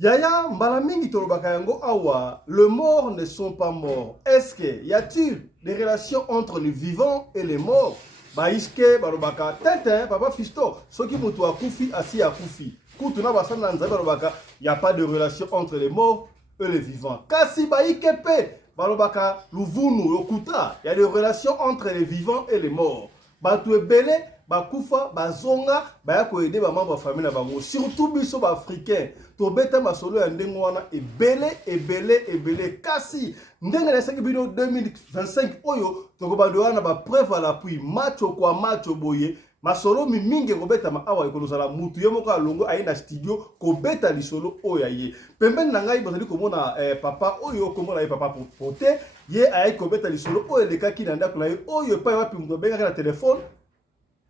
Yaya, mbalamingi tolobaka yango awa, le mort ne sont pas morts. Est-ce que y a-t-il des relations entre les vivants et les morts? Baiske balobaka tintin papa fisto, soki mutu akufi asi akufi. Kutu na basana nzabe balobaka, y a pas de relation entre les morts et les vivants. Kasi baikepe balobaka luvunu yokuta, y a des relations entre les vivants et les morts. Batu ebele bakufa bazonga baya ko aider ba membre famille na bango, surtout biso ba africain to beta masolo ya ndengo wana ebele kasi ndenge na seki bino 2025 oyo to ko bandoana ba preuve à l'appui macho kwa macho boye masolo mingi ko beta ma awa ko lozala mutu ye moko alongo aina studio ko beta lisolo oya ye pembeni na ngai bozali komona papa oyo komona ye papa pote ye ayi ko beta lisolo oyo lekaki na ndako na ye oyo pa wapi mutu benga na telefone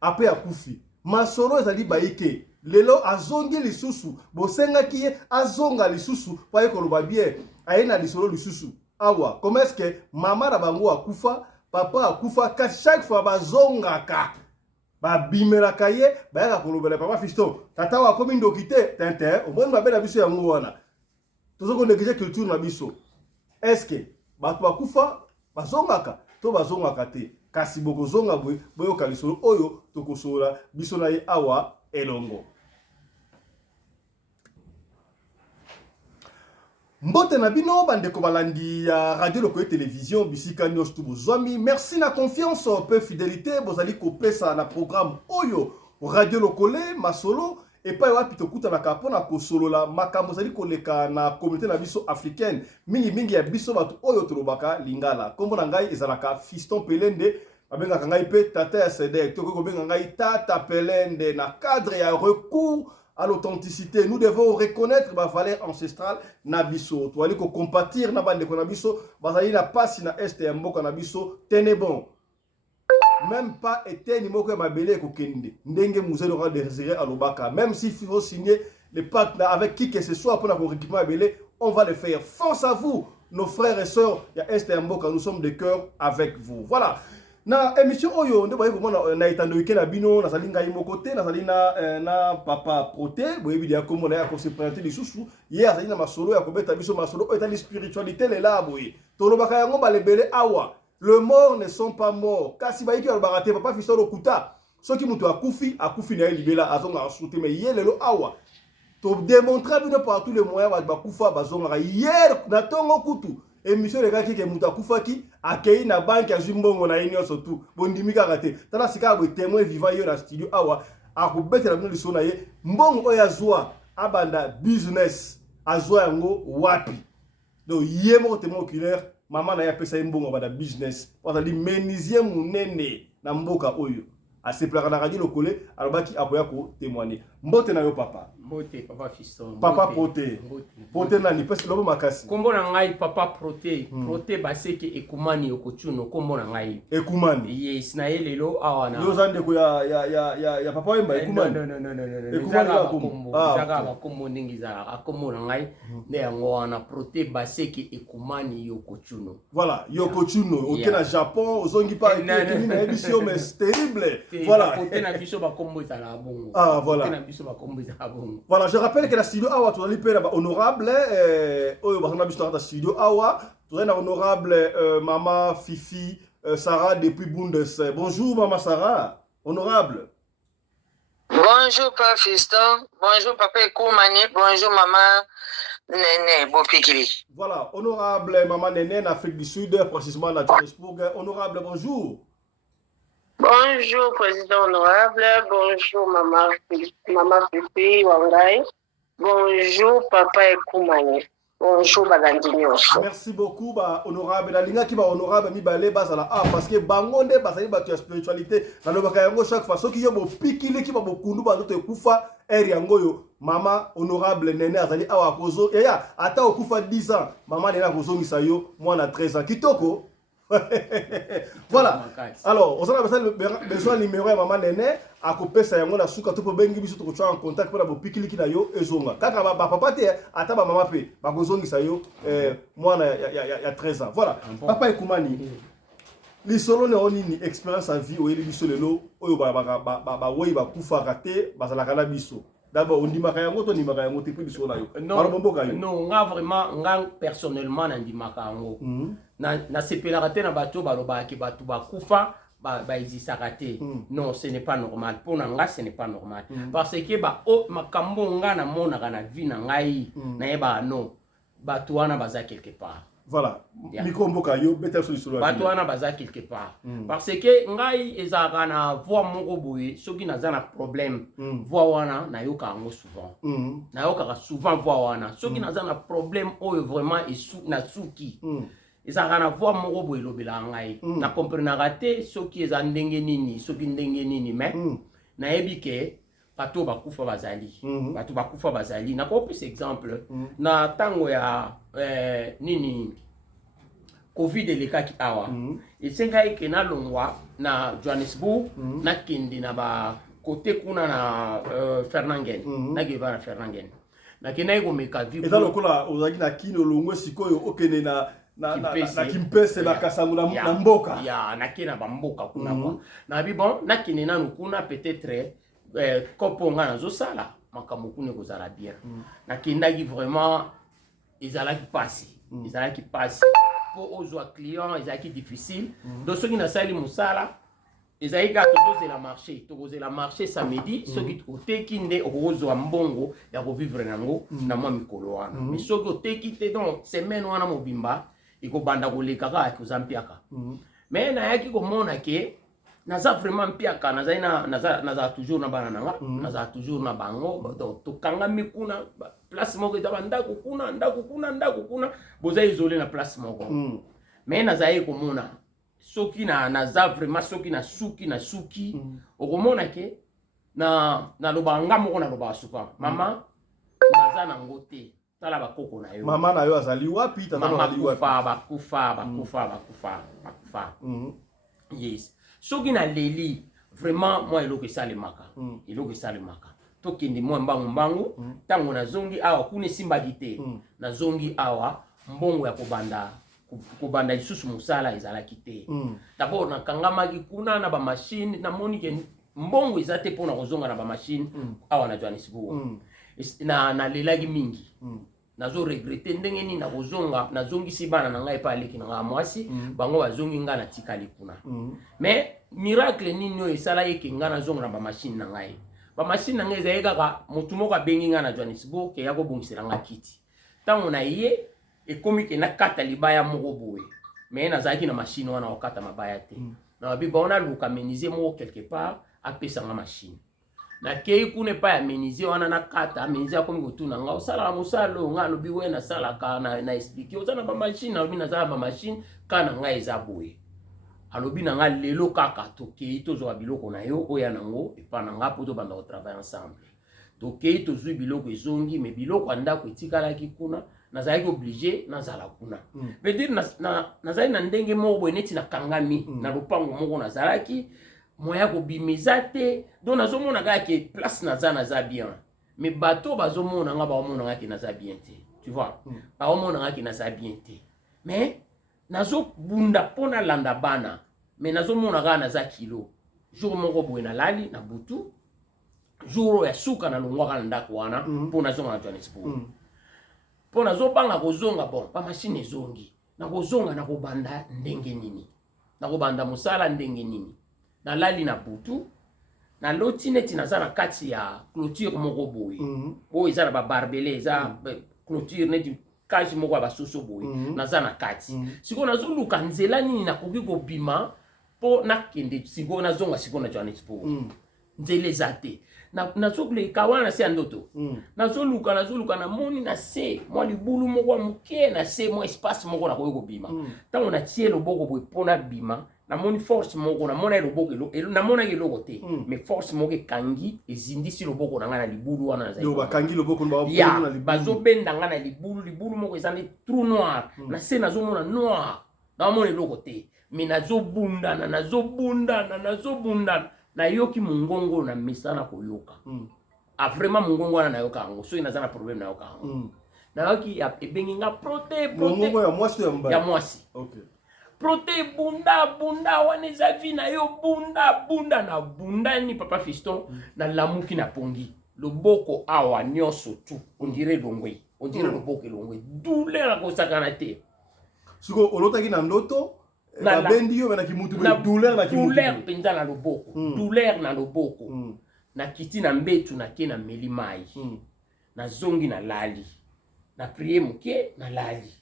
après akufi masolo ezali baike lelo azongi lisusu bosengaki ye azonga lisusu pa ye koloba bien ayena lisolo lisusu awa comment est-ce que mama na bango akufa papa akufa ka chaque fois bazongaka babimelaka ye bayaka kolobela papa fiston tata wa komi ndoki te tintin omoni mabe na biso yango wana tozoko néglige culture na biso est-ce que bato bakufa bazongaka to bazongaka te kasi bokozonga boyoka lisolo oyo tokosola biso na ye awa elongo. Mbote na bino bandeko balandi ya radio lokoye télévision bisika nyos tu bozwami, merci na confiance peu fidélité bozali kopesa na programme oyo radio lokole masolo epai wapi tokutanaka mpona kosolola makambo ezali koleka na communauté na biso africaine mingi ya biso bato oyo tolobaka lingala. Kombo na ngai ezalaka Fiston Pelende, babengaka ngai pe tata ya Sedek, tokoki kobenga ngai tata Pelende. Na cadre ya recours à l'authenticité, nous devons reconnaître ma valeur ancestrale na biso. Toali ko compatir na bandeko na biso, bazali na pasi na este ya mboka na biso, tenez bon. Même pas été ni moko ma belé ko kende. Ndenge musée aura désiré à l'obaka. Même s'il faut signer le pacte avec qui que ce soit pour la récupérer belé, on va le faire. Force à vous, nos frères et sœurs, il y a este mboka, nous sommes de cœur avec vous. Voilà. Na émission oyo nde boye komona na itando weekend abino na salinga yimo côté na salina na papa proté boye bidia komona ya ko se présenter lisusu hier salina masolo ya kobeta biso masolo o etali spiritualité le la boye tolobaka yango balebele awa le mort ne sont pas morts kasi bayiki alobaka papa fiso lokuta soki mutu akufi na libela azonga asute mais yelelo awa to démontrer bino par tous les moyens bakufa bazonga hier na tongo kutu émission de kaki ke muta kufaki akei na banque ya jimbongo na inyo surtout bondimi kaka te tala sika bo témoin vivant yo na studio awa akubetela bino liso na ye mbongo oya zwa abanda business azwa yango wapi donc ye mo témoin oculaire mama na ya pesa mbongo abanda business parce menuisier munene na mboka oyo aseplaka na radio lokole alobaki aboya ko témoigner mbote na yo papa mbote papa Fiston papa pote pote nani pesa lobo makasi kombo na ngai papa prote prote baseke ekumani yokochuno kombo na ngai ekumani yes na yelelo awana yo zande ko ya papa wemba ekumani no ekumani kombo zaga kombo ndingi za akombo na ngai ne yango wana prote baseke ekumani yokochuno voilà yokochuno okena Japon ozongi pa ekini na émission mais terrible voilà prote na biso ba kombo za la bongo voilà na biso ba kombo za la bongo. Voilà, je rappelle que la studio Awa, tu as l'IP honorable, la studio Awa, tu as honorable Maman Fifi Sarah depuis Bundes. Bonjour Maman Sarah, honorable. Bonjour Papa Fiston, bonjour Papa Ekoumani, bonjour Maman Néné Bopikili. Voilà, honorable Maman Néné en Afrique du Sud, précisément à Johannesburg. Honorable, bonjour. Bonjour Président honorable, bonjour Maman Fifi Wangai, bonjour Papa Ekoumani, bonjour Balandinios. Merci beaucoup honorable. La ligne qui va honorable mi balé basala parce que bangonde basali ba spiritualité na lobaka yango chaque fois soki yo bo pikili ki ba bokundu ba ndoto ekufa eri yango yo mama honorable Néné azali awa kozo ya ata okufa 10 ans mama Néné kozongisa yo mwana 13 ans kitoko. Voilà. Alors, on a besoin de numéro de maman Néné à couper ça yango na suka to bengi biso to ko en contact pour la bopikili kina yo ezonga. Kaka ba papa te ata ba mama pe ba kozongisa yo mwana ya 13 ans. Voilà. Papa Ekumani. Li solo ne onini expérience à vie o yeli biso lelo oyo ba woi ba kufa raté ba zalaka na biso. D'abord, on dit Makayango, on dit Makayango, tu peux dire ça. Non, nga vraiment, nga personnellement, on dit Makayango. Na séparate na bateau, baloba ki bateau bakufa, ba izisakate. Non, ce n'est pas normal. Pour nga, ce n'est pas normal. Parce que ba o makambo nga na mona kana vie na ngai, na yeba non, bateau wana baza quelque part. Voilà. Micro mboka yo better solution. Bateau wana baza quelque part. Parce que ngai ezaka na voix moko boye, soki naza na problème, voix wana na yoka ngo souvent. Na yoka souvent voix wana. Soki naza na problème oyo vraiment na suki. Ezaka na voix moko boye lobela ngai. Na comprenaka te soki eza ndenge nini, soki ndenge nini mais na yebike bateau bakufa bazali. Bateau bakufa bazali. Na ko plus exemple na tango ya nini Covid elekaki awa. Esenga eke na longwa na Johannesburg na kende na ba côté kuna na Fernangen. Na geva na Fernangen. Na kena iko meka vi. Eza lokola ozaki na kino longwe sikoyo okene na kimpese na kasangu na mboka. Ya na kena ba mboka kuna kwa. Na bi bon na kene na kuna peut-être kopo nga na zo sala makambo kuna kozala bien. Na kendaki vraiment ezalaki pasi. Ezalaki pasi. Pour aux clients, ezalaki difficile. Donc ceux qui na sali musala, ezalaki ka tokoze la marché samedi, ceux qui oteki nde okozwa mbongo ya ko vivre nango na mwa mikolo wana. Mais ceux qui oteki te donc semaine wana mobimba, iko banda koleka ka kozampiaka. Mais na yaki komona ke naza vraiment mpiaka, naza toujours na bana nanga, naza toujours na bango, donc tokanga mikuna place moko eza ndako kuna boza isolé na place moko. Mais naza ye komona soki naza vraiment soki na suki okomona ke na lobanga moko na loba suka mama naza na ngote tala bakoko na yo mama na yo azali wapi tata na ali wapi bakufa yes soki na leli vraiment moi eloko esalemaka tokende mwa mbangu tango nazongi awa kuna simbaki te nazongi awa mbongo ya kobanda lisusu musala ezalaki te d'abord nakangamaki kuna na ba machine namoni ke mbongo eza te mpona kozonga na ba machine awa na Johannesburg na lelaki mingi nazo regrette ndenge nini na kozonga nazongisi bana na ngai pa aleki na nga mwasi bango bazongi nga na tikali kuna mais miracle nini oyo esala yeke nga nazonga na ba machine na ngai ba machine na ngai ezali kaka motu moko abengi nga na Johannesburg ke ya kobongisela nga kiti ntango na ye ekomi ke nakata libaya moko boye mais nazalaki na machine wana okata mabaya te na babi baona luka meniser moko quelque part apesa nga machine na kei kuna pa ya meniser wana nakata meniser akomi kotuna nga osala mosalo nga lobi we na sala ka na expliquer osana ba machine na lobi na sala ba machine kana nga eza boye alobi na nga lelo kaka tokei tozwa biloko na yo oya nango epa na nga po tobanda kotravaille ensemble tokei tozwi biloko ezongi mais biloko andako etikalaki kuna nazalaki obligé nazala kuna veut dire nazali na ndenge moko boye neti nakangami na lopango moko nazalaki moya kobimiza te donc nazomona kaka ke place naza bien mais bato bazomona nga baomona nga ke naza bien te tu vois baomona nga ke naza bien te mais nazobunda mpona landa bana mais nazomona kaka naza kilo jour moko boye nalali na butu jour ya suka nalongwaka na ndako wana mpo nazonga na Johannesburg mpo nazobanga kozonga bon ba machine ezongi nakozonga nakobanda ndenge nini nakobanda mosala ndenge nini nalali na butu naloti neti naza na kati ya clôture moko boye oyo eza na babarbele eza clôture neti kage moko ya basoso boye naza na kati sikoyo nazoluka nzela nini nakoki kobima mpo nakende sikoyo nazonga sikoyo na Johannesburg nzela eza te nazokoleka wana se ya ndoto nazoluka namoni na se mwa libulu moko ya moke na se mwa espace moko nakoki kobima ntango natie loboko boye mpo nabima namoni force moko namona loboko namonaki eloko te mais force moko ekangi ezindisi loboko na ngai na libulu wana bazobenda ngai na libulu moko eza nde trou noir na se nazomona noir namona eloko te mais nazobundana nayoki mongongo na misana koyoka vraiment mongongo wana nayoka yango soki naza na problème nayoka yango nayoki ebengi nga prote ya mwasi prote bunda wana eza vi na yo bunda na bundani papa fiston na lamuki na pongi loboko awa nyonso tout on dirait longwe on dirait loboko longwe douleur ko sakana te siko olotaki na ndoto na bendi yo na kimutu douleur na kimutu douleur penza na loboko douleur na loboko na kiti na mbetu na ke na meli mai na zongi na lali na prier muke na lali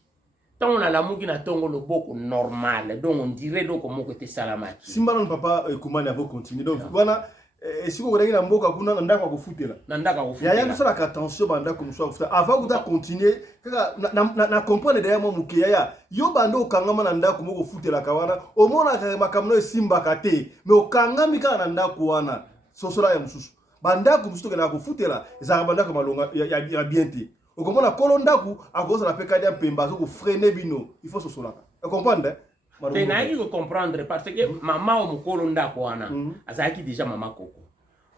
tant na lamuki na tongo loboko normal donc on dirait loko moko te salamaki simba non papa Ekumani avo continuer donc voilà siko kodaki na mboka kuna na ndako akufutela na ndako akufutela ya yango sala attention banda comme ça kufutela avant kuta continuer kaka na comprendre derrière mo muke ya yo banda okangama na ndako moko futela kawana omona ka makamno simba kate mais okangami ka na ndako wana sosola ya mususu banda ko mususu kana kufutela za banda ko malonga ya bien te okomona kolo ndako akoza na pekadi mpemba zo ko freiner bino il faut sosola tu comprends te na yi comprendre parce que mama o mukolo ndako wana azaki déjà mama koko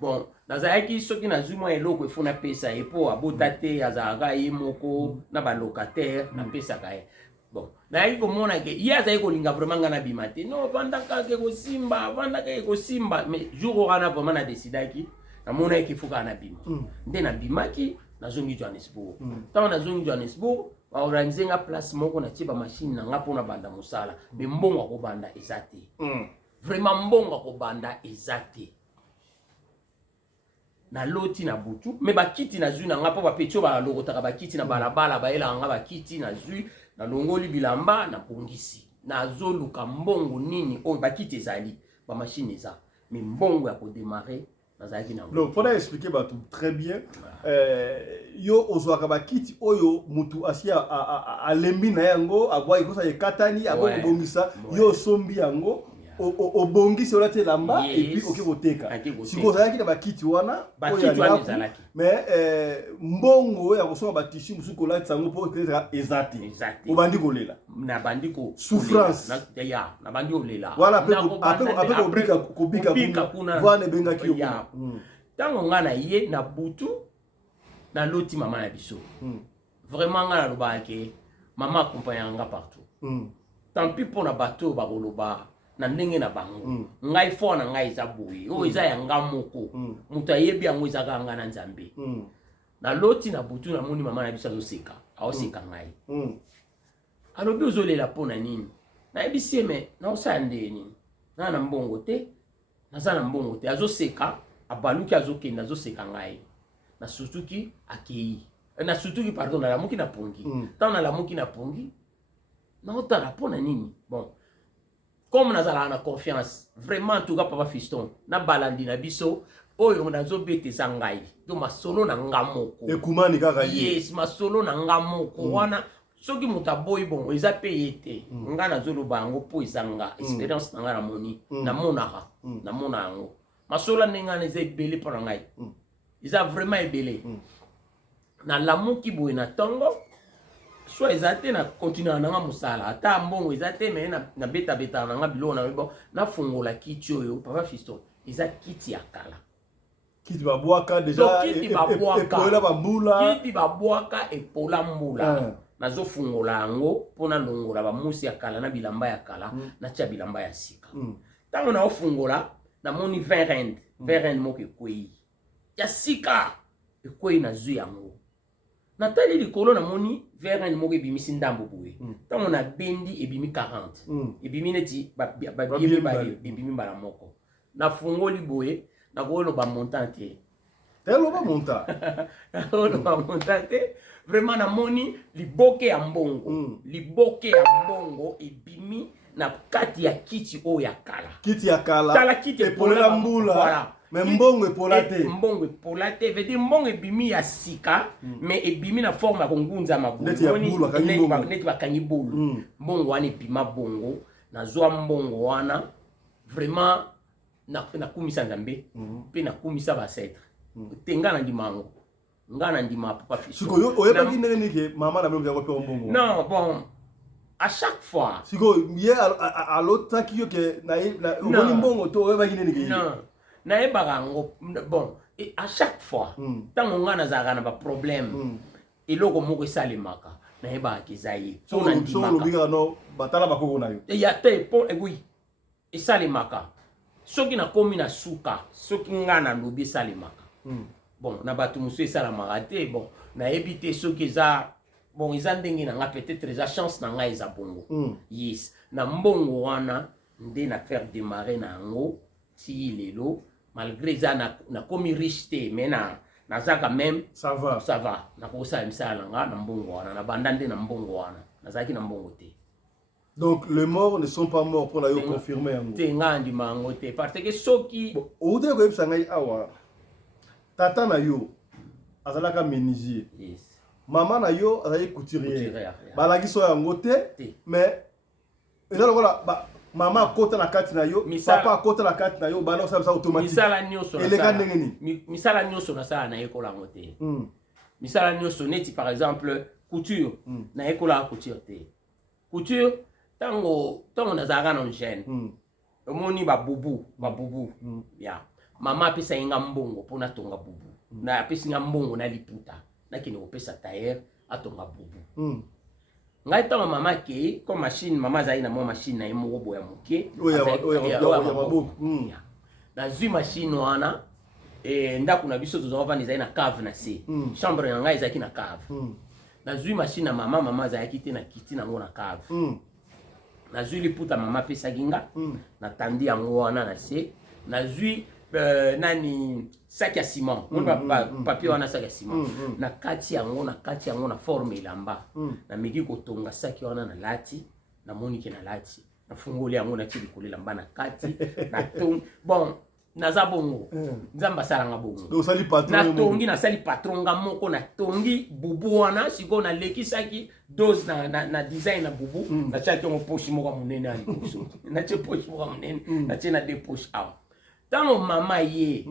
bon nazaki soki na zuma eloko efuna pesa epo abota te azaka ye moko na ba locataire na pesa kae bon na yi komona ke ye azaki kolinga vraiment ngana bimate non vandaka ke ko simba mais jour wana vraiment na décidaki na mona ki fuka na bima nde na bimaki na zongi Johannesburg tant na zongi Johannesburg ba organiser nga place moko na tiba machine na nga pona banda musala me mbongo ko banda ezate vraiment mbongo ko banda ezate na loti na butu me bakiti na zui na nga po ba petio ba lokotaka bakiti na balabala ba ela nga bakiti na zui na longoli bilamba na bongisi na zoluka mbongo nini o bakiti ezali ba machine eza me mbongo ya ko démarrer. Donc, pour expliquer tout très bien, yo ozwaka bakiti oyo mutu asia a lembi na yango abwa ikosa ye katani abo bongisa yo sombi yango o bongisi ola te lamba et puis oke koteka siko zalaki na bakiti wana mais mbongo ya kosoma ba tissu musuko la tsango po ezate obandi kolela na bandi ko souffrance na bandi olela voilà après kobika kuna vane benga ki tango ngana ye na butu na loti mama na biso vraiment ngana lobake mama accompagnanga partout tant pis pour na bateau ba koloba na ndenge na bango ngai fo na ngai za boye o iza ya ngamoko muta yebi yango iza ka ngana nzambe na loti na butu na moni mama na biso zo seka awo seka ngai alobi ozolela pona nini na ebisi me na osandeni na mbongo te naza na mbongo te azo seka abaluki azokenda zo seka ngai na sutuki akei na sutuki pardon na lamuki na pongi tant na lamuki na pongi na otala pona nini bon comme nazala na confiance vraiment tout cas papa fiston na balandi na biso oyo nazo bete sangai do masolo na ngamoko Ekumani kaka yes masolo na ngamoko wana soki mutaboyi bongo eza peyete nga nazolo bango po izanga experience na nga na moni na monaka na mona yango masolo nenga neze belé pour ngai iza vraiment ebelé na lamuki boye na tongo soit ezate na continuer na nga musala ata mbongo ezate me na beta na nga bilo na bo na fungola kiti oyo papa fisto eza kiti ya kala kiti babwaka déjà epola bambula kiti babwaka epola mbula nazo fungola yango pona longola ba musi ya kala na bilamba ya kala na tia bilamba ya sika tango na ofungola na moni 20 rand moko ekwei ya sika ekwei na zu yango natali likolo na moni verre moko ebimisi ndambo boye tango na bendi ebimi 40 ebimi neti ebimi bala moko na fungoli boye na kolo ba montante telo ba monta kolo ba montante vraiment na moni liboke ya mbongo liboke ya mbongo ebimi na kati ya kiti o ya kala kiti ya kala tala kiti epola mbula voilà. Mais mbongo epolate mbongo epolate veut dire mbongo ebimi ya sika mais ebimi na forme ya kongunza mabulu neti bakangi bulu mbongo wana ebima bongo na zwa mbongo wana vraiment na kumisa nzambe pe na kumisa basetre tenga na ndimango ngana ndima papa fiso siko yo oyeba ndenge nike mama na mbongo ko mbongo non bon à chaque fois siko ye a l'autre qui yo ke na ngoni mbongo to oyeba ndenge nike non na ebarango bon et à chaque fois tango ngana zaka na ba problème eloko moko esalemaka na eba kizayi so na ndimaka no batala bakoko na yo ya te po oui esalemaka soki na komi na suka soki ngana lobi esalemaka bon na bato musu esalamaka te bon nayebi te soki eza bon eza ndenge na nga peut-être eza chance na nga eza bongo yes na mbongo wana nde na faire démarrer na yango ti lelo malgré eza na komi riche te mais naza quand même ça va nakosala misala na nga na mbongo wana na banda nde na mbongo wana nazalaki na mbongo te. Donc les morts ne sont pas morts pour la confirmer yango te nga ndima yango te parce que soki oude ko yebisa ngai awa tata na yo azalaka menuisier yes mama na yo azali couturier balaki so yango te mais eza lokola mama akota na kati na yo papa akota na kati na yo bana osala automatique misala nyonso eleka ndenge nini misala nyonso nasala na yekola yango te misala nyonso neti par exemple couture na yekola couture te couture tango nazalaka na jeune omoni babubu ya mama apesa nga mbongo mpo natonga bubu na apesi nga mbongo na liputa nakende kopesa tailleur atonga bubu ngai ntango mama ke ko machine mama azali na mwa machine na ye moko boya moke nazwi machine wana ndako na biso tozalaka vanda ezali na cave na se chambre na ngai ezalaki na cave nazwi machine na mama azalaki te na kiti nango na cave nazwi liputa mama apesaki nga natandi yango wana na se nazwi nani saki ya ciment papier wana saki ya ciment na kati yango na forme elamba na meki kotonga saki wana na lati na monike na lati na fungoli yango na ti likolo elamba na kati na tong bon naza bongo nzamba salanga bongo natongi nasali patron nga moko natongi bubu wana siko na lekisaki dose na design na bubu na tiaki yango poche moko monene ali kuso na tie poche moko monene na tie na deux poche awa tango mama ye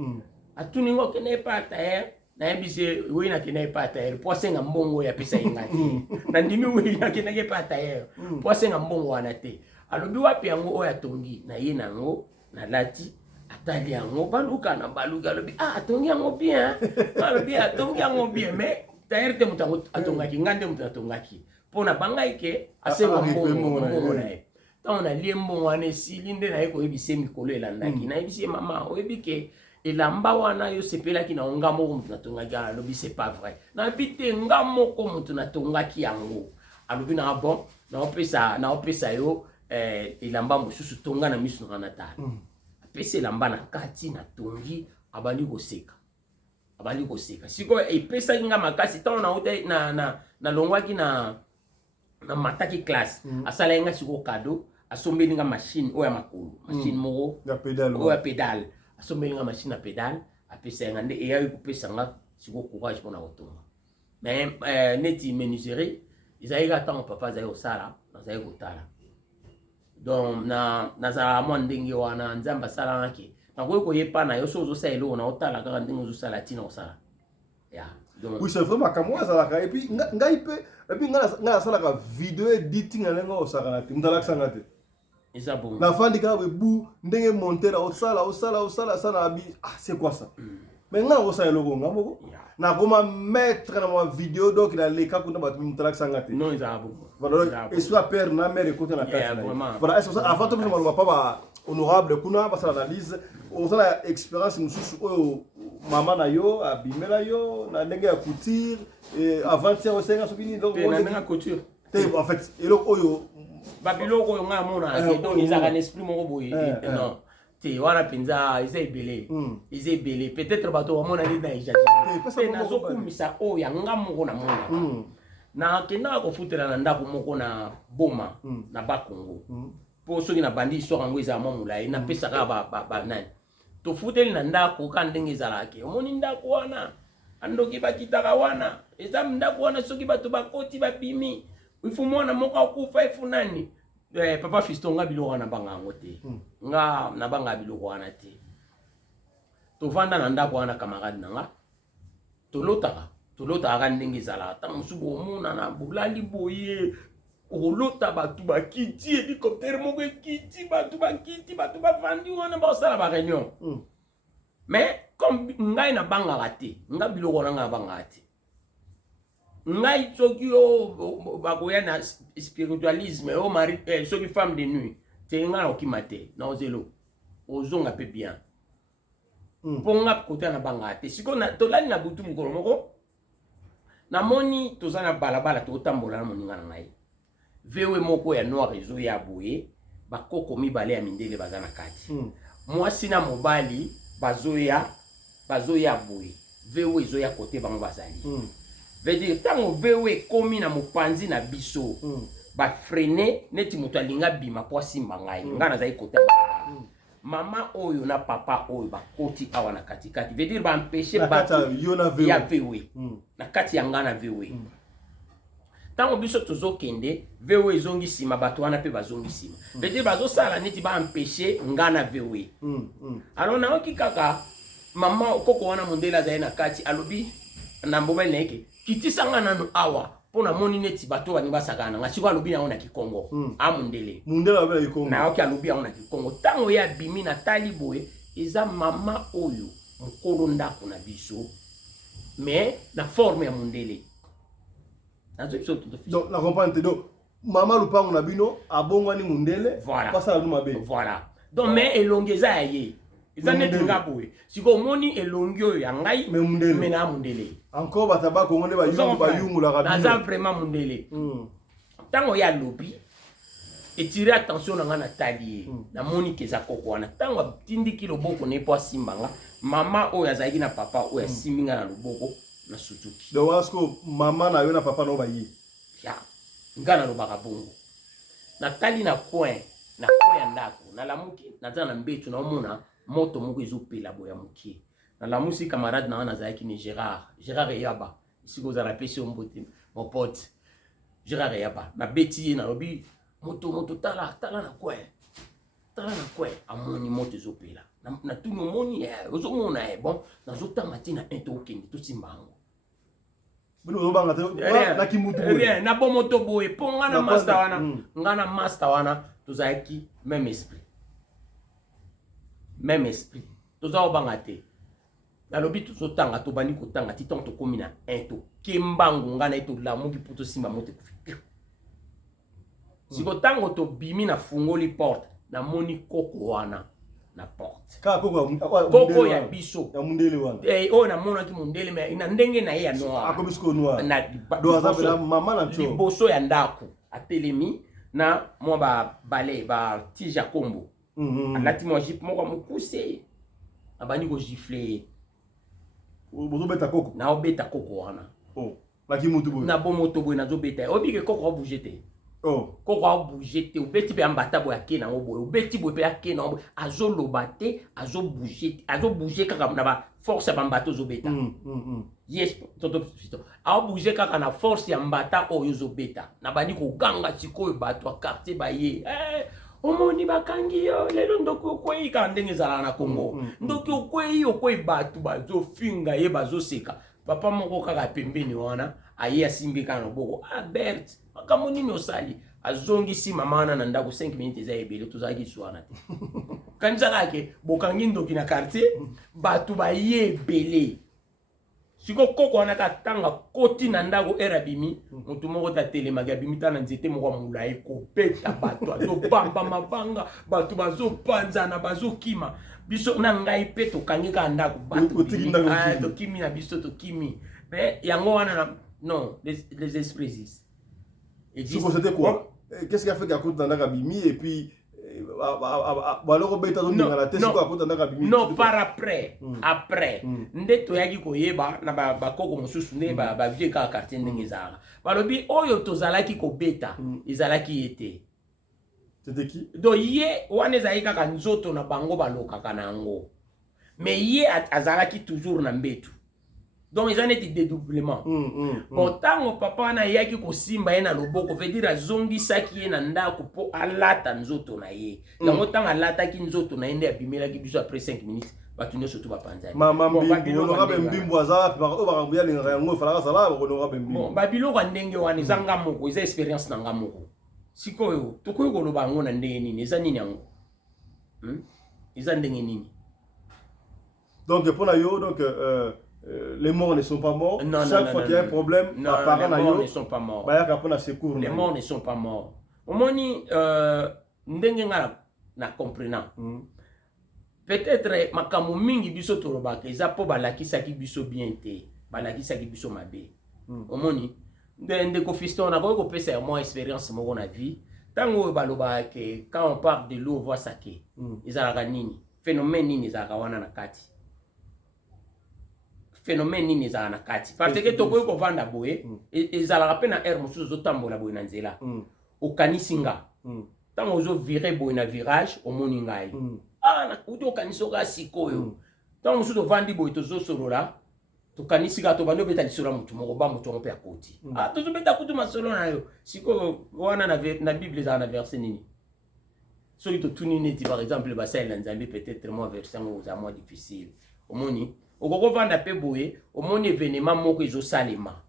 atuni ngo kene pa tailleur na yebise we na kene pa tailleur po senga mbongo ya pesa ingati na ndimi we na kene pa tailleur po senga mbongo wana te alobi wapi yango oya tongi na ye nango na lati atali yango baluka na baluka alobi atongi yango bien alobi atongi yango bien mais tailleur te mutango atongaki ngande mutu atongaki pona bangai ke asenga mbongo na ye tango na lie mbongo wana esili nde na ye koyebisa mikolo elandaki nayebisi mama oyebi ke elamba wana yo sepelaki na nga moko mutu natongaki alobi c'est pas vrai nayebi te nga moko mutu natongaki yango alobi na bon naopesa yo elamba mosusu tonga na miso na tala apesa elamba na kati na tongi abandi koseka sikoyo epesaki nga makasi ntango nauta na longwaki na mataki classe asalaki nga sikoyo kado asombeli nga machine oyo ya makolo machine moko oyo ya pedale asombeli nga machine ya pedale apesa nga nde eyaki kopesa nga sikoyo courage mpona kotonga mais neti menuiserie ezalaki kaka ntango papa azali kosala nazali kotala donc nazala mwa ndenge wana nzambe asalangaki nakoki koyepa na yo so ozosala eloko na otala kaka ndenge ozosala ntina kosala oui c'est vraiment makambo azalaka epuis ngai mpe epuis ngai nasalaka video editing na ndenge osakana te mutu alakisanga te eza bon nafandi kaka bebu ndenge montere osala abi c'est quoi ça mais ngai nakosala eloko nga moko nakoma mettre na mwa video donc naleka kuna bato mutu alakisanga te non eza bon et soit père na mère écoute na kati voilà est-ce que avant tout le papa honorable kuna basala analyse osala expérience mususu oyo mama na yo abimela yo na ndenge ya couture avant-hier osenga soki nini donc na ndenge ya couture te en fait eloko oyo babiloko oyo ngai amona donc ezalaka na esprit moko boye non te wana mpenza eza ebele peut-être bato bamona nde na exagere nazokumisa oyo yanga moko na mona nakendaka kofutela na ndako moko na boma na bakongo mpo soki na bandi histoire yango ezala mwa molai napesaka banani tofuteli na ndako ka ndenge ezalaki omoni ndako wana andoki bakitaka wana eza ndako wana soki bato bakoti babimi ifu mwana moko akufa ifu nani papa Fiston nga biloko wana banga yango te nga nabanga biloko wana te tovanda na ndako wana camarade nanga tolotaka ndenge ezalaka ntango mosuku omona na bolali boye olota bato bakiti hélicoptère moko ekiti bato bakiti bato bavandi wana bakosala baréunion mais comme ngai nabangaka te nga biloko wana ngai nabangaka te ngai soki bakoya na spiritualisme o mari soki femme de nuit te ngai nakokima te na ozelo ozonga mpe bien ponga kota na banga te siko na tolali na butu mukolo moko na moni tozana balabala to tambola na moninga na ngai vewe moko ya noir ezo ya boye bakoko mibale ya mindele bazana kati mwasi na mobali bazoya boye vewe ezo ya kote bango bazali veut dire tango vewe komi na mopanzi na biso ba freiner neti moto alinga bima po simba ngai nga nazali kote mama oyo na papa oyo bakoti awa na katikati veut dire ba empêcher bato ya vewe na kati ya nga na vewe tango biso tozokende vewe ezongi sima bato wana pe bazongi sima veut dire bazosala neti ba empêcher nga na vewe alors naoki kaka mama koko wana mondela azali na kati alobi na mbomeli na yeke kitisanga nanu awa pona moni neti bato bani basakana nga siko alobi na Kikongo amundele mundela ba Kikongo na oki alobi na Kikongo tango ya bimi na tali boye eza mama oyo mukolo ndako na biso mais na forme ya mundele donc la comprendre donc mama lupango na bino abongwani mundele pasa la numa be voilà donc mais elongeza ya ye eza neti nga boye siko moni elongi oyo ya ngai mais na mundele encore bataba kongo ne bayungu la rabino naza vraiment mundele tango ya lobi etire attention na nga na tali na moni keza koko wana tango tindiki loboko ne po asimbanga mama oyo azalaki na papa oyo asimbinga na loboko na sutuki donc wasko mama na yo na papa no bayi ya nga na lobaka bongo na tali na coin ya ndako na lamuki naza na mbetu na omona moto moko ezopela boya mokie na lamusi camarade na wana azalaki ni Gérard Yaba isiko za rapesi ombote mon pote Gérard Yaba na beti na lobi moto tala na coin amoni moto ezopela na tunu moni ozomona bon nazotanga tina ento okende to simbango bino banga na kimutu rien na bon moto boye ponga na master wana ngana master wana tozaki même esprit toza banga te na lobi tozotanga to bani kotanga ti tant to komina ento kembango ngana eto lamuki poto simba moto kufika siko tango to bimi na fungoli porte na moni koko wana na porte koko ya biso ya mundele wana oyo na mona ki mundele me ina ndenge na ye ya noir akobisko noir na do azabela mama na cho liboso ya ndako atelemi na mwa ba tija kombo alati mwa jipe moko mokuse abani ko gifler bozobeta koko na obeta koko wana na kimutu boye na bomoto boye nazobeta obike koko obouge te koko abouge te obeti pe ambata boye ake na boye obeti boye pe ake na boye azoloba te azobouge kaka na ba force ya bambata ozobeta yes toto abouge kaka na force ya mbata oyo ozobeta na bandi koganga sikoyo bato ya quartier baye omoni bakangi yo lelo ndoki okwei kaka ndenge ezalaka na Kongo ndoki okwei bato bazofinga ye bazoseka papa moko kaka pembeni wana aye asimbi kaka na boko Bert makambo nini osali azongisi mama wana na ndako 5 minutes eza ebele tozalaki swana te kanisa kake bokangi ndoki na quartier bato baye ebele siko koko wana katanga koti na ndako era bimi mutu moko ta telemaki abimi ta na nzete moko mulai kopeta bato azobamba mabanga bato bazopanzana bazokima biso na ngai pe tokangi ka ndako bato tokimi na biso tokimi mais yango wana non les esprits existent. C'était quoi? Qu'est-ce qui a fait qu'à côté d'un abimi et puis non par après après nde toyaki koyeba na bakoko mosusu nde bavie kaka quartier ndenge ezalaka balobi oyo tozalaki kobeta ezalaki ye te. C'était qui? Do ye wana ezalaki kaka nzoto na bango balokaka na yango mais ye azalaki toujours na mbetu donc ils ont été dédoublement. Pourtant, papa na yaki ko simba ye na loboko veut dire azongi saki ye na ndako po alata nzoto na ye. Donc autant alata ki nzoto na ende abimela ki biso après 5 minutes batu nyo surtout ba panzani. Mama honorable Mbimbo aza ba bakambuya linga yango fala sala honorable Mbimbo. Bon babilo kwa ndenge wana zanga moko eza expérience na nga moko. Sikoyo tokoyo ko loba ngo na ndenge nini eza nini yango? Eza ndenge nini? Donc pour la yo donc les morts ne sont pas morts. Non, chaque fois qu'il y a un problème, les morts ne sont pas morts. Les morts ne sont pas morts. Au moni, n'dengue na comprenant. peut-être makambo mingi biso tolobaka eza po balakisaki biso bien te balakisaki biso mabe omoni ndeko Fiston nakoki kopesa ya moi expérience moko na vie ntango oyo balobaka ke quand on parle de l'eau voit sake ezalaka nini phénomène nini ezalaka wana na kati phénomène nini ezalaka na kati parce que tokoki kovanda boye ezalaka mpe na aire mosusu ozotambola boye na nzela okanisi nga ntango ozovire boye na virage omoni ngai uti okanisi oka sikoyo ntango mosusu ovandi boye tozosolola tokanisi kaka tobandi obeta lisolo ya motu moko ba motu yango mpe akoti tozobeta kutu masolo na yo sikoyo wana na bible ezalaka na verset nini soki totuni neti par exemple basalela nzambe peut-être moi verset yango ozala moins difficile omoni okokovanda mpe boye omoni événement moko ezosalema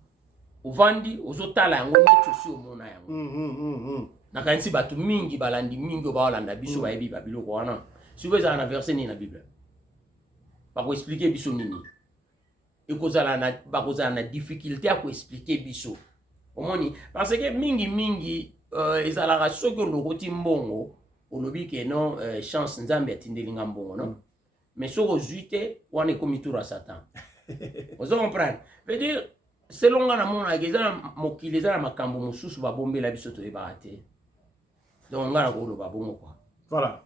ovandi ozotala yango neti osi omona yango nakanisi bato mingi balandi mingi oyo baolanda biso bayebi babiloko wana sikoyo ezala na verset nini na bible bakoexplike biso nini bakozala na difficulté ya koexplike biso omoni parce que mingi ezalaka soki olokoti mbongo olobi ke non chance nzambe atindeli nga mbongo non mais soki ozwi te wana ekomi tour ya satan ozo comprendre veut dire selon nga namonaka eza na mokili eza na makambo mosusu babombela biso toyebaka te donc nga nakoloba bongo quoi voilà.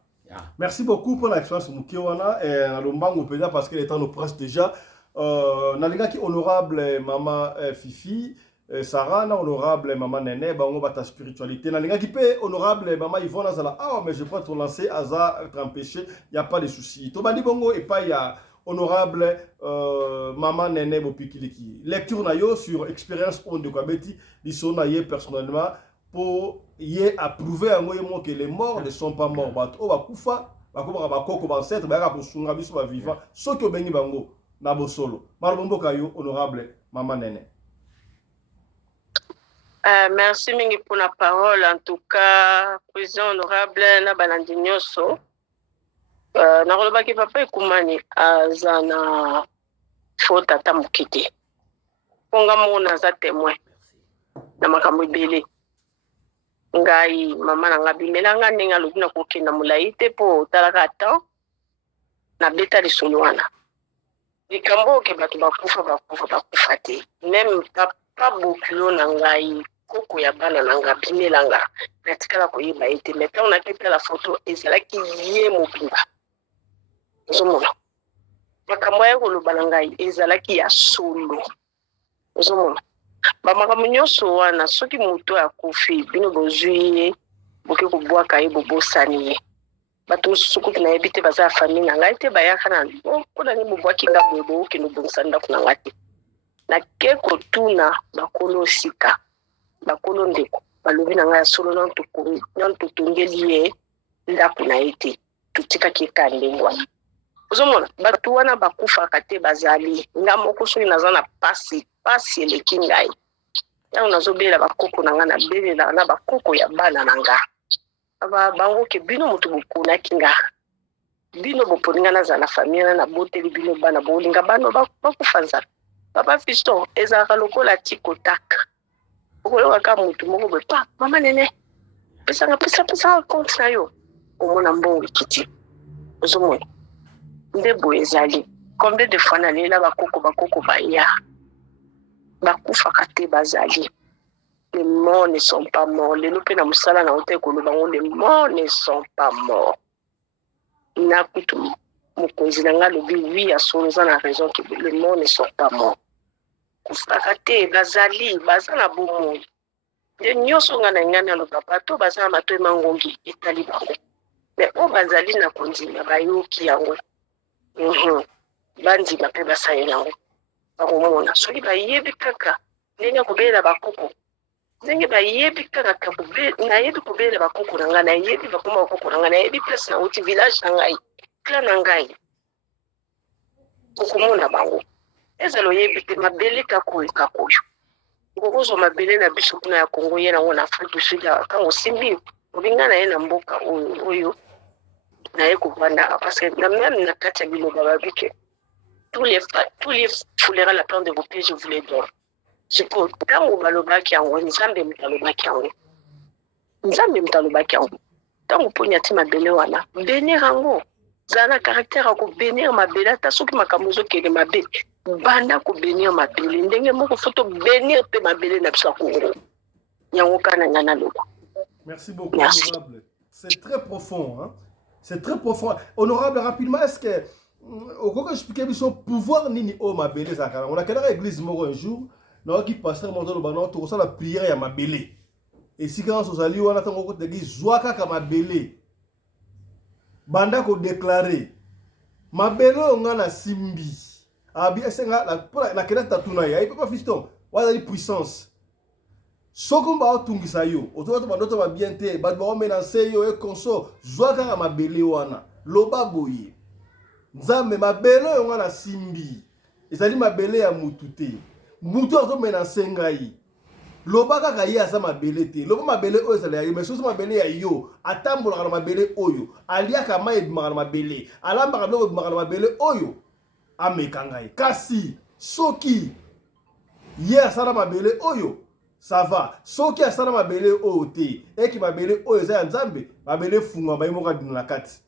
Merci beaucoup pour l'expérience Mukiwana et Lombango Peda parce que le temps nous presse déjà. Nalinga qui honorable maman Fifi, Sarah, honorable maman Nene, bango bata spiritualité. Nalinga qui peut honorable maman Yvonne Azala. Ah mais je crois te lancer Aza empêcher, il y a pas de souci. Tobadi bongo et pas il y a honorable maman Nene Bopikiliki. Lecture na yo sur expérience on de Kwabeti, disona ye personnellement pour y approuver que les morts ne sont pas morts. Bato bakufa, bakufa bakoko bancêtre, baka posunga biso ba vivant. Soki obengi bango na bosolo. Malbombo kayo honorable maman Nene. Merci mingi pour la parole. En tout cas, président honorable na balandi nyoso. Na koloba ki papa ekumani azana faute ata mokiti. Ponga mona za témoin. Na makambo ebele. Ngai mama na nga bimela nga ndenge alobi na kokenda molai te po talaka temps na beta lisolo wana likambo ke bato bakufa te même papa bokilo na ngai koko ya bana na nga bimela nga natikala koyeba ete mais ntango naketa la photo ezalaki ye mobimba ozomona makambo ya koloba na ngai ezalaki ya solo ozomona bamakambo nyonso wana soki moto akufi bino bozwi ye boke kobwaka ye bobosani ye bato mosusu kutu nayebi te baza famille na ngai te bayaka na mpona ni bobwaki nga boye bookende obongisa ndako na ngai te nake kotuna bakolo sika bakolo ndeko balobi na ngai ya solo nano totongeli ye ndako na ye te totikaki eka ndenge wana ozomona bato wana bakufaka te bazali nga moko soki naza na pasi eleki ngai yango nazobela bakoko na nga nabelela na bakoko ya bana na nga bango ke bino moto bokunaki nga bino boponi nga naza na famille na boteli bino bana bolinga bano bakufa nzala papa Fiston ezalaka lokola tikotaka okolokaka motu moko boye pa mama Nene pesanga compte na yo omona mbongo ekiti ozomona nde boye ezali combien de fois nalela bakoko baya bakufaka te bazali. Les morts ne sont pas morts. Les loups na musala na hote kolobango les morts ne sont pas morts. Na kutu mokonzi na nga lobi oui asonza na raison que les morts ne sont pas morts. Kufaka te bazali bazana bomo. De nyoso nga na ngana lo papa to bazana mato mangongi etali bango. Mais o bazali na konzina bayoki yango. Bandi mape basaye yango. Bakomona soki bayebi kaka ndenge kobela bakoko ndenge bayebi kaka nayebi kobela bakoko na ngai nayebi bakoma bakoko na ngai nayebi place na uti village na ngai clan na ngai okomona bango ezalo oyebi te mabele kakoyo ngokozo mabele na biso kuna ya Kongo ye nango na Afrique du Sud kango simbi obinga na ye na mboka oyo na ye kovanda parce que même na kati ya biloba babike tous les fouleront la plante de vos pieds, je vous les donne. C'est pour quand vous balobaki yango, nzambe mutalobaki yango. Nzambe mutalobaki yango. Tant vous pognati mabele wana, bénir yango. zana caractère à bénir ma belle ta soki makamuzo kele ma belle banda ko bénir ma belle ndenge moko photo bénir pe ma belle na biso Congo yango kana nyana loko. Merci beaucoup honorable. C'est très profond hein. C'est très profond. Honorable rapidement est-ce que au quoi expliquer biso pouvoir nini o ma belle zakana on a quelle église moko un jour na qui pasteur monzo ba na to ça la prière ya ma belle. Et si quand on s'allie on attend ko l'église zwaka ka ma belle. Banda ko déclarer ma belle on na simbi abi esenga la kena tatuna ya ipa fiston wala puissance soko ba otungisa yo ototo bandoto ba bien te ba ba menacer yo e konso zwaka ka ma belle wana loba boye nzambe ma belle on na simbi ezali ma belle ya mutu te mutu azo menacer ngai loba kaka ye aza mabele te loba mabele oyo ezala ya yo mais soso mabele ya yo atambolaka na mabele oyo aliaka mai ebimaka na mabele alambaka biloko ebimaka na mabele oyo ameka ngai kasi soki ye asala mabele oyo ça va soki asala mabele oyo te eki mabele oyo eza ya nzambe mabele funga baye moko adina na kati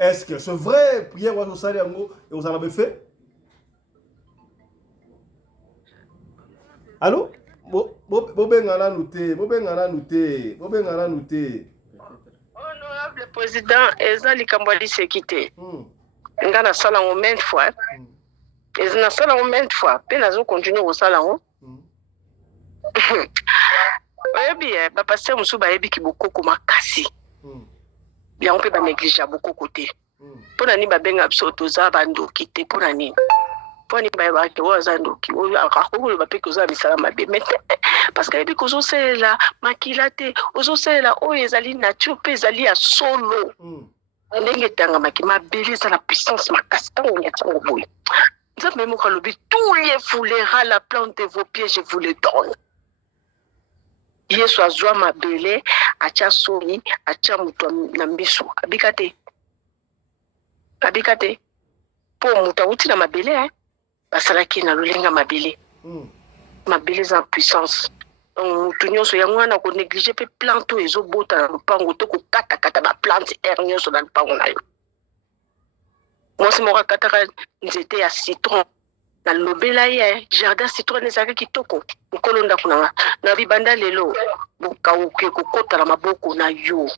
est-ce que c'est vrai prière wana osali yango ekozala befe allo bobengana nuté. Honorable président eza likambo ali sekité nga na sala ngo maintes fois eza na sala ngo maintes fois pe nazo continuer ko sala ngo oyebi ba pasteur musu ba yebi ki bokoko makasi yango pe ba négliger bokoko te pona ni ba benga biso toza bandoki te pona ni poni ba ba ke waza ndoki o akakolo ba pe koza bisala mabe mete parce que ebi kozo sela makila te ozo sela o ezali nature pe ezali ya solo ndenge tanga makima beli ça la puissance makasi tango nya tango boy nzambe mo kalobi tous les foulera la plante de vos pieds je vous le donne Yesu azwa mabele acha soni acha mutu na mbiso abikate po mutu uti na mabele basalaki na lulenga mabele mabele za puissance mutu nyonso yango wana ko négliger pe plante ezo bota na lupango to ko kata ba plante nyonso na lupango na yo mwasi moko kataka nzete ya citron na lobela ye jardin citron ezaka kitoko nkolo ndako na bibanda lelo bokauki kokota na maboko na yo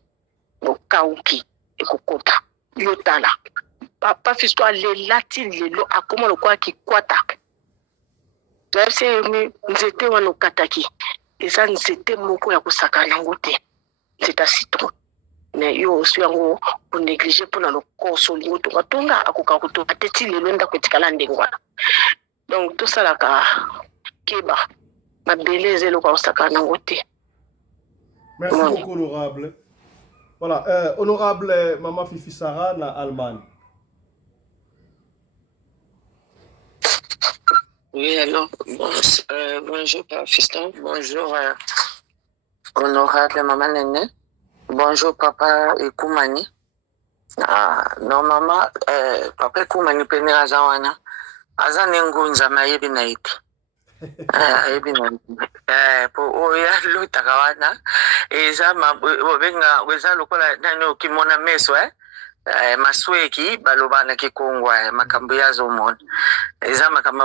bokauki ekokota yo tala papa fisto alelati lelo akoma lokwa kikwata nzete nzete wana okataki eza nzete moko ya kosakana yango te nzete citron mais yo osi yango onéglige mpona lokoso olingo tongatonga akoka kotonga te ti lelo ndako etikala ndenge wana donc tosalaka keba mabele eza eloko ya kosakana yango te. Merci beaucoup honorable. Voilà, honorable Maman Fifi Sarah na Allemagne. Oui, alors, bonjour Papa Fiston, bonjour honorable Maman Nene, bonjour Papa Ekoumani. Normalement, Papa Ekoumani pene azawana, azane ngunza mayebi na iti. Ayebi na iti. Po oya lutaka wana, eza mabenga, weza lokola nani okimona meso masweki balobana kikongwa makambo yazo mona eza makamba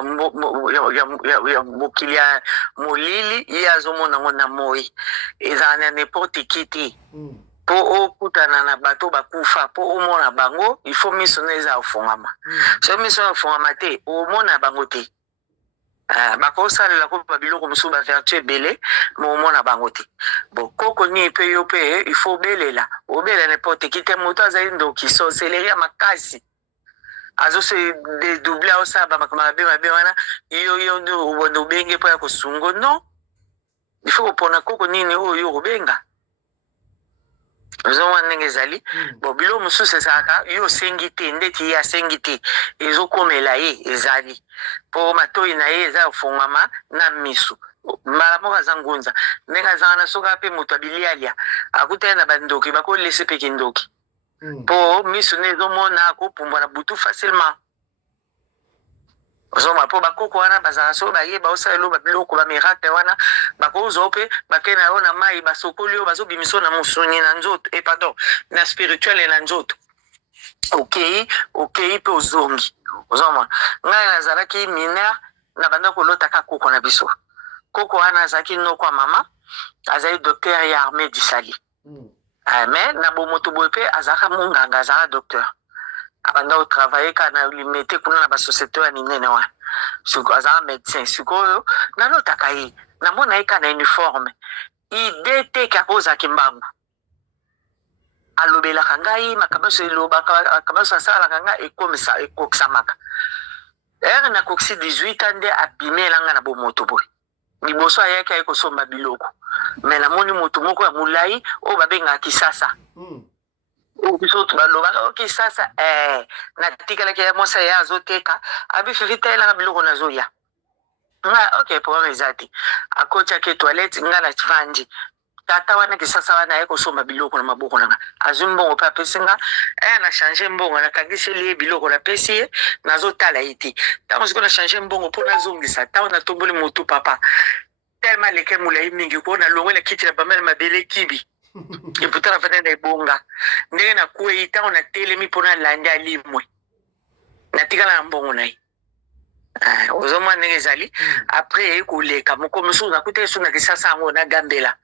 ya bokilia molili yazo mona ngona moi eza na n'importe qui te po okutana na bato bakufa po omona bango il faut miso na eza ofungama so miso na ofungama te omona bango te bakosalela ko babiloko mosusu bavertu ebele momona bango te bon koko ni pe yo pe il faut belela obela n'importe qui te moto azali ndoki so celeria makasi azo se dédoubler osaba mabe wana yo no benge po ya kosungo non il faut kopona koko nini oyo obenga Ozo wana ngezali bo bilo mususu esaka yo sengi te ndeti ya sengi te ezo komela ye ezali po matoi na ye eza ofungama na misu mala moka za ngunza nenga zana soka pe mutu abilialia akutana na bandoki bako lese peke ndoki po misu nezo mona ko pumba na butu facilement Ozoma po bakoko wana bazala so baye ba osalo ba biloko ba miracle wana bakozo pe bakena ona mai basokoli o bazo bimiso na musuni na nzoto pardon na spirituel na nzoto okei pe ozongi ozomona ngai nazalaki mineur na banda kolota ka koko na biso koko wana azalaki noko ya mama azali docteur ya armée du Sali mais na bomoto boye pe azalaka munganga azalaka docteur abanda kotravaille ka na limete kuna na basosiété ya minene wana siko azalaka médecin sikoyo nalotaka ye namona ye ka na uniforme ide te kaka ozalaki mbangu alobelaka ngai makambo so elobaka makambo so asalaka ngai ekokisamaka ere nakokisi 18 ans nde abimelanga na bomoto boye liboso ayaki aye kosomba biloko me namoni moto moko ya molai oyo babengaka Kisasa biso balobaka Kisasa natikalaki ya mwasa ye azoteka abifirita elanga biloko nazoya nga ok problème eza te akotiaki toilette nga na tivandi tata wana Kisasa wana aye kosomba biloko na maboko nanga azwi mbongo mpe apesi nga na change mbongo nakangiseli ye biloko napesi ye nazotala ye te ntango sikoyo na change mbongo mpo nazongisa ntango natomboli motu papa tellement leke molai mingi ko nalongwela kiti na bamele mabele kibi eputa nafanda na ebonga ndenge nakwei ntango natelemi mpo nalandi alimwe natikala na mbongo na ye ozomwa ndenge ezali apres yei koleka moko mosusu nakuta esu na Kisasa yango nagambela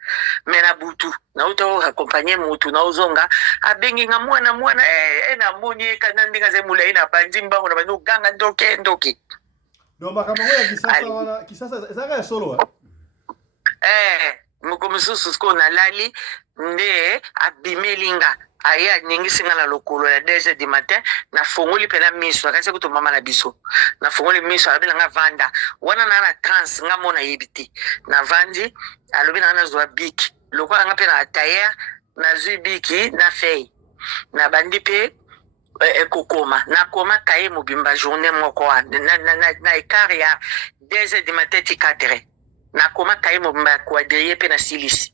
me na butu nauta oakompagne motu naozonga abengi nga mwana namoni ye kana ndenge azali molai na bandi mbango na bandi oganga ndoke donc makambo ya Kisasa wana Kisasa ezalaka ya solo moko mosusu sikoyo nalali nde abimelinga aye aningisi nga na lokolo ya 2h du matin nafongoli mpe na miso nakasi kuto mama na biso nafongoli miso alobi nanga vanda wana na trans nga mona yebi te navandi alobi nanga nazwa biki lokola nga mpe na tailleur nazwi biki na fei nabandi mpe kokoma nakoma kaye mobimba journée moko wana na écart ya 2h du matin ti 4h nakoma kaye mobimba ya quadrille mpe na silisi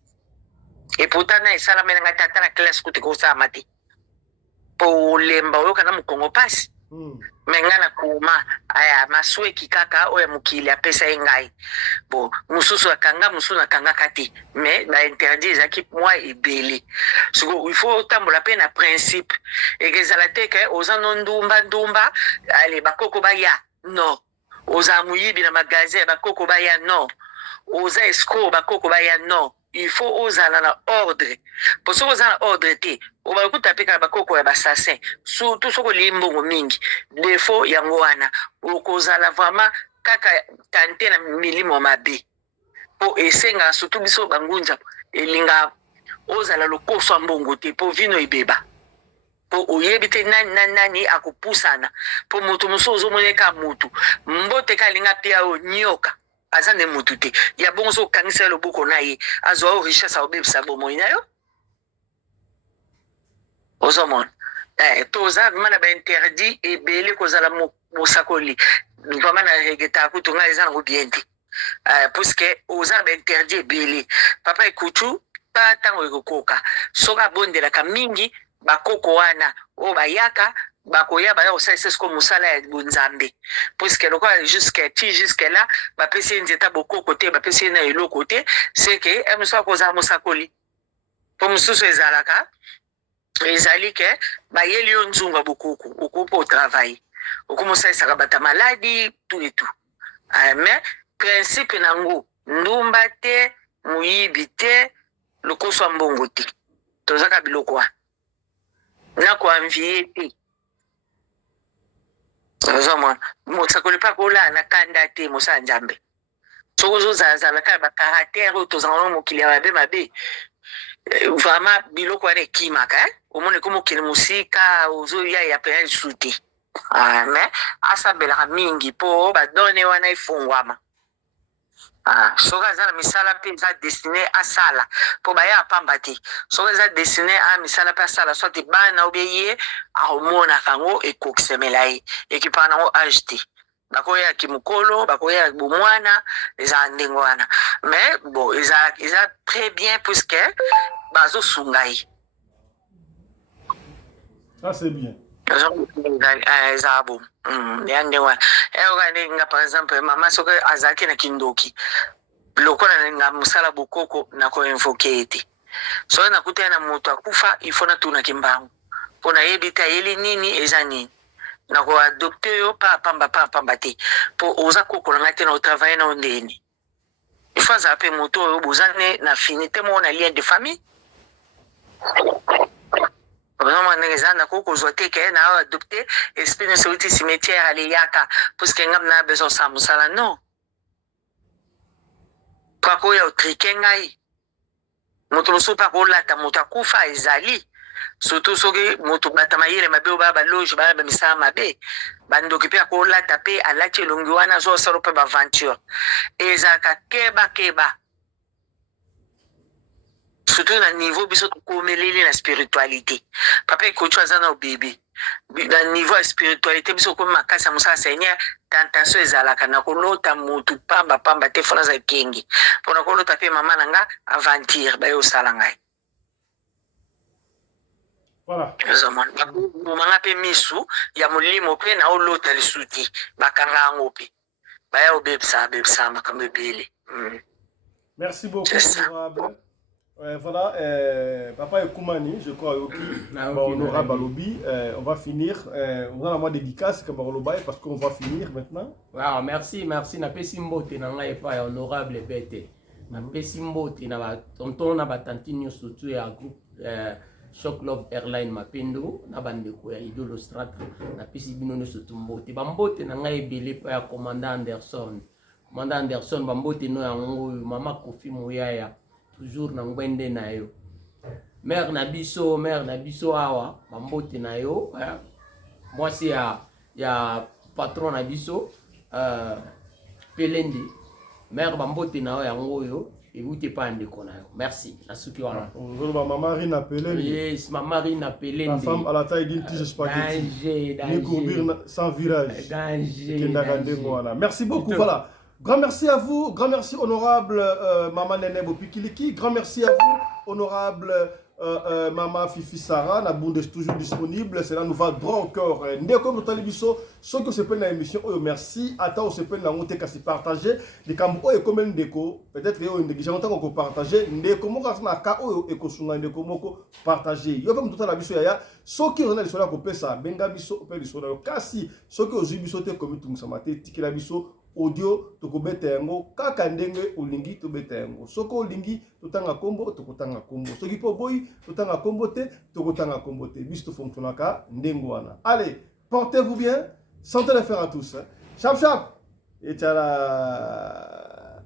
et pourtant na esala menanga tata na classe kuti kosama te po lemba oyoka na mokongo pasi menga na kuma aya masweki kaka oya mukili apesa ye ngai bon mususu akanga mususu nakanga kati mais ba interdit ezaki moi ebele siko il faut tambola pe na principe ekezala te ke oza no ndumba ale bakoko baya non oza muyibi na magasin bakoko baya non oza escroc bakoko baya non il faut ozala na ordre po soko oza na ordre te obakuta pe kaka bakoko ya basassin surtout soko limbongo mingi defo yango wana okozala vraiment kaka tante na milimo mabe po esenga surtout biso bangunja elinga ozala lokoso mbongo te po vino ibeba po oyebi te nani akupusana po moto mosusu ozomoneka mutu mbote kalinga pia o nyoka azane mutu te ya bongo so kangisa loboko na ye azwa o richesse obebisa bomoi na yo ozomona toza mana ba interdit ebele kozala mosakoli vraiment na regeta kutu nga eza nango bien te puisque oza ba interdit ebele papa ekutu tango ekokoka soka bondelaka mingi bakoko wana o bayaka bakoya baya osalisa siko mosala ya bonzambe puisque lokola jusque là bapesi nzeta bokoko te bapesi na eloko te c'est que mosusu kozala mosakoli po mosusu ezali ke bayeli yo nzunga bokoko okopo au travail okomosalisaka bata maladi tout et tout mais principe nango ndumba te muyibi te lokoso mbongo te tozaka biloko wana nakoanvie te ozomona mosakoli mpe akola na kanda te mosala nzambe soko ozozalazala kaka bacaratere oyo tozala mokili ya mabe vraiment biloko wana ekimaka omona eko mokili mosika ozoya ya pena lisu te mais asambelaka mingi mpo badone wana efungwama soki aza na misala mpe eza destine asala mpo baya apamba te soki eza destine a misala mpe asala soki bana obie ye akomonaka yango ekokisemela ye ekipaka nango age te bakoyaki mokolo bakoyaki bomwana ezala ndenge wana mais bon eza très bien puisque bazosunga ye ça c'est bien eza bon ya ndenge wana eyoka ndenge nga par exemple mama soki azalaki na kindoki lokola nga mosala bokoko nakoinvoke ye te soki nakutani na moto akufa il faut natunaki mbangu mpo nayebi te ayeli nini eza nini na koadopte yo pamba te mpo oza koko na ngai te na otravaille na yo ndeni ifo azala mpe moto oyo boza ne na finité moko na lien de famille vraiment ndenge eza na kokozwa te ke na adopte esprit nyonso euti cimetière aleyaka puiske ngam na besoin osala mosala non pako oyo otrike ngai moto mosusu mpe akolata moto akufa ezali surtout soki moto bata mayele mabe oyo baya baloge baya bamisala mabe bandoki mpe akolata mpe alati elongi wana azosala mpe baventure ezalaka keba surtout na niveau biso tokomeleli na spiritualité papa ekoki aza na obebe na niveau ya spiritualité biso komi makasi ya mosala seigneur tentation ezalaka na kolota motu pamba te fona za kengi mpona kolota mpe mama na nga aventure baye osala ngai bomanga mpe misu ya molimo mpe na olota lisu te bakanga yango mpe baya obebisa makambo ebele. Merci beaucoup, honorable. Voilà, Papa Ekoumani, je crois, honorable Balobi, on va finir. On a la moindre dédicace parce qu'on va finir maintenant. Wow, merci. Na pesimbo te na ngai pa honorable bete. Na pesimbo te na tonton na batantini surtout ya groupe Shock Love Airline Mapendo na bandeko ya Idolo Strata na pesi bino no surtout mbote. Bambote na ngai ebele pa ya commandant Anderson. Commandant Anderson bambote no ya ngo mama Kofi Moyaya. Toujours na ngwende na yo mère na biso awa bambote na yo moi c'est ya patron na biso Pelendi mère bambote na yo yango yo ebute pa ndeko na yo merci na suki wana maman Rina Pelendi yes maman Rina Pelendi la femme à la taille d'une tige spaghetti ni courir sans virage merci beaucoup. Voilà. Grand merci à vous, grand merci honorable Maman Nene Bopikiliki, grand merci à vous honorable Maman Fifi Sarah, la bonde est toujours disponible, cela nous va droit au cœur. Ndeko Motalibiso, ceux qui se prennent la émission, merci, attends, on se prenne la montée, qu'à se partager, les cambo et comme Ndeko, peut-être que j'ai longtemps qu'on partager, Ndeko Mokasna Kao et Kosunga Ndeko Moko partager. Yo comme tout à la biso yaya, ceux qui ont les sola kopé ça, Benga biso, opé biso, kasi, ceux qui ont biso te comme tout samate, tiki la biso. Audio tokobeta yango kaka ndenge olingi tobeta yango soko olingi totanga kombo tokotanga kombo soki po boyi totanga kombo te tokotanga kombo te biso fonctionnaka ndenge wana. Allez, portez-vous bien, santé les faire à tous. Chap chap et tchala.